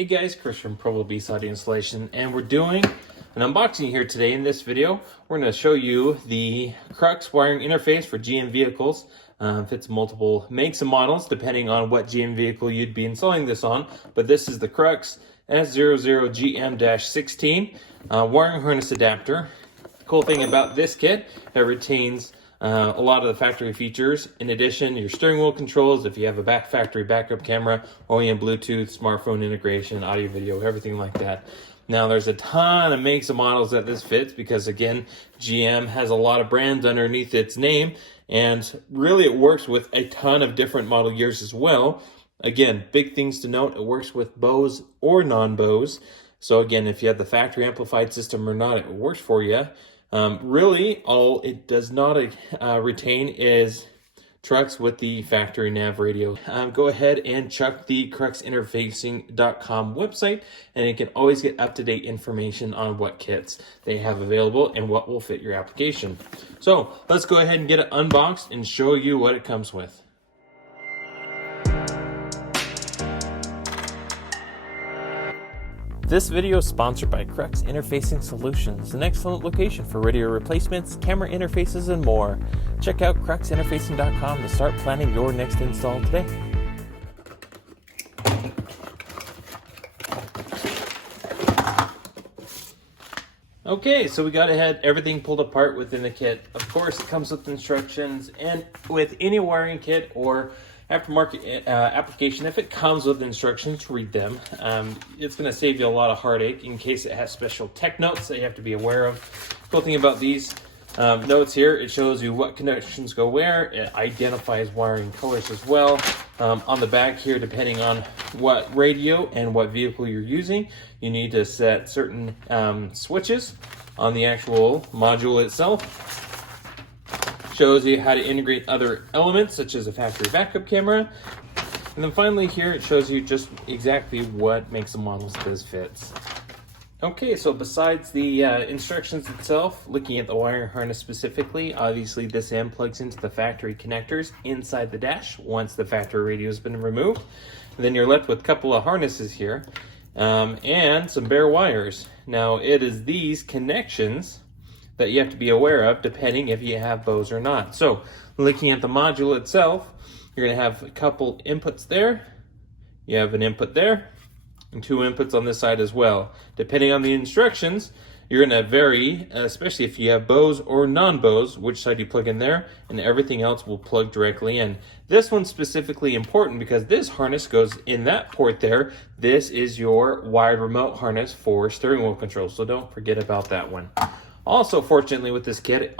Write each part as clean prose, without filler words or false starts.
Hey guys, Chris from Provo Beast Audio Installation, and we're doing an unboxing here today. In this video, we're going to show you the Crux wiring interface for GM vehicles. Fits multiple makes and models depending on what GM vehicle you'd be installing this on, but this is the Crux S00GM-16 wiring harness adapter. The cool thing about this kit, it retains a lot of the factory features. In addition, your steering wheel controls, if you have a factory backup camera, OEM Bluetooth, smartphone integration, audio, video, everything like that. Now, there's a ton of makes and models that this fits because, again, GM has a lot of brands underneath its name, and really it works with a ton of different model years as well. Again, big things to note, it works with Bose or non-Bose. So again, if you have the factory amplified system or not, it works for you. Really, all it does not retain is trucks with the factory nav radio. Go ahead and check the cruxinterfacing.com website, and you can always get up-to-date information on what kits they have available and what will fit your application. So let's go ahead and get it unboxed and show you what it comes with. This video is sponsored by Crux Interfacing Solutions, an excellent location for radio replacements, camera interfaces, and more. Check out cruxinterfacing.com to start planning your next install today. Okay, so we got everything pulled apart within the kit. Of course, it comes with instructions, and with any wiring kit or aftermarket application, if it comes with instructions, read them. It's going to save you a lot of heartache in case it has special tech notes that you have to be aware of. Cool thing about these notes here, it shows you what connections go where. It identifies wiring colors as well. On the back here, depending on what radio and what vehicle you're using, you need to set certain switches on the actual module itself. Shows you how to integrate other elements such as a factory backup camera. And then finally here it shows you just exactly what makes and models this fits. Okay, so besides the instructions itself, looking at the wiring harness specifically, obviously this end plugs into the factory connectors inside the dash once the factory radio has been removed. And then you're left with a couple of harnesses here and some bare wires. Now it is these connections that you have to be aware of depending if you have Bose or not. So looking at the module itself, you're going to have a couple inputs there. You have an input there and two inputs on this side as well. Depending on the instructions, you're going to vary, especially if you have Bose or non-Bose, which side you plug in there, and everything else will plug directly in. This one's specifically important because this harness goes in that port there. This is your wired remote harness for steering wheel control, so don't forget about that one. Also, fortunately with this kit,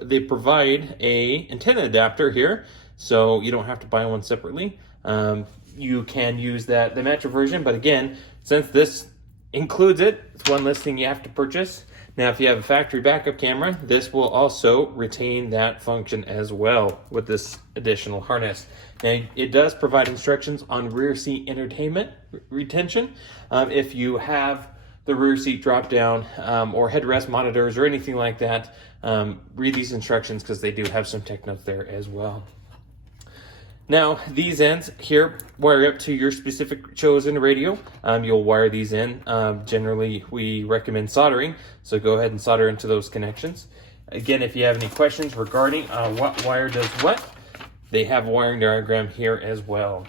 they provide a antenna adapter here, so you don't have to buy one separately. You can use the Metro version, but again, since this includes it, it's one less thing you have to purchase. Now, if you have a factory backup camera, this will also retain that function as well with this additional harness. Now, it does provide instructions on rear seat entertainment retention. If you have the rear seat drop down or headrest monitors or anything like that, read these instructions because they do have some tech notes there as well. Now, these ends here wire up to your specific chosen radio. You'll wire these in. Generally, we recommend soldering, so go ahead and solder into those connections. Again, if you have any questions regarding what wire does what, they have a wiring diagram here as well.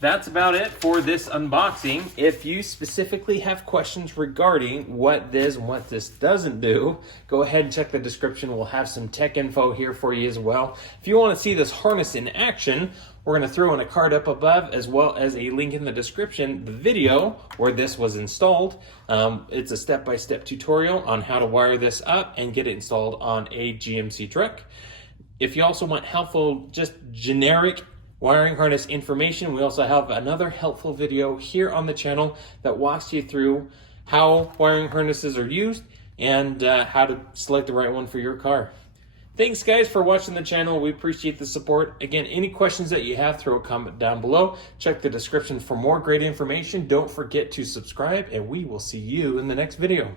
That's about it for this unboxing. If you specifically have questions regarding what this and what this doesn't do, go ahead and check the description. We'll have some tech info here for you as well. If you want to see this harness in action, we're going to throw in a card up above as well as a link in the description, the video where this was installed. It's a step-by-step tutorial on how to wire this up and get it installed on a GMC truck. If you also want helpful, just generic wiring harness information, we also have another helpful video here on the channel that walks you through how wiring harnesses are used and how to select the right one for your car. Thanks guys for watching the channel. We appreciate the support. Again, any questions that you have, throw a comment down below. Check the description for more great information. Don't forget to subscribe, and we will see you in the next video.